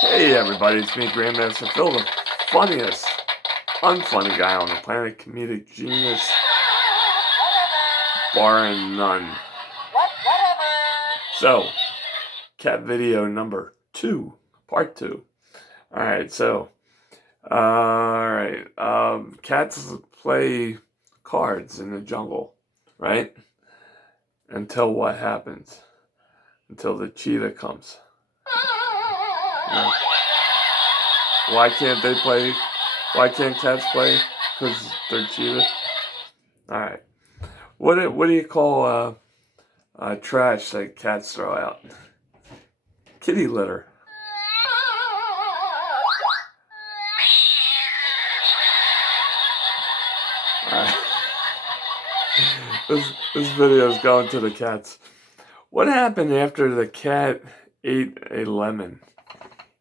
Hey everybody, it's me, Grandmaster Phil, the funniest, unfunny guy on the planet, comedic genius, barring none. So, cat video number 2, part 2. Alright, cats play cards in the jungle, right? Until what happens? Until the cheetah comes. Yeah. Why can't they play? Why can't cats play? Because they're cheetah. All right. What do you call trash that cats throw out? Kitty litter. All right. This video is going to the cats. What happened after the cat ate a lemon?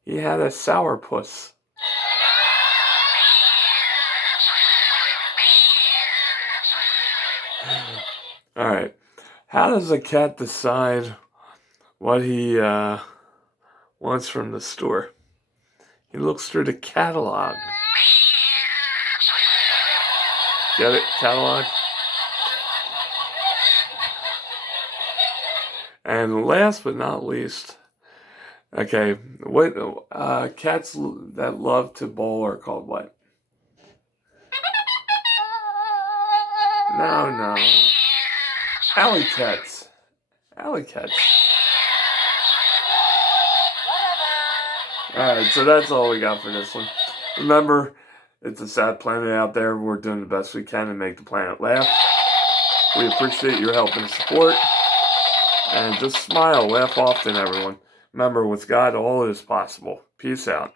He had a sourpuss. All right. How does a cat decide what he wants from the store? He looks through the catalog. Get it? Catalog? And last but not least, okay, what cats that love to bowl are called what? No. Alley cats. Alley cats. Alright, so that's all we got for this one. Remember, it's a sad planet out there. We're doing the best we can to make the planet laugh. We appreciate your help and support. And just smile, laugh often, everyone. Remember, with God, all is possible. Peace out.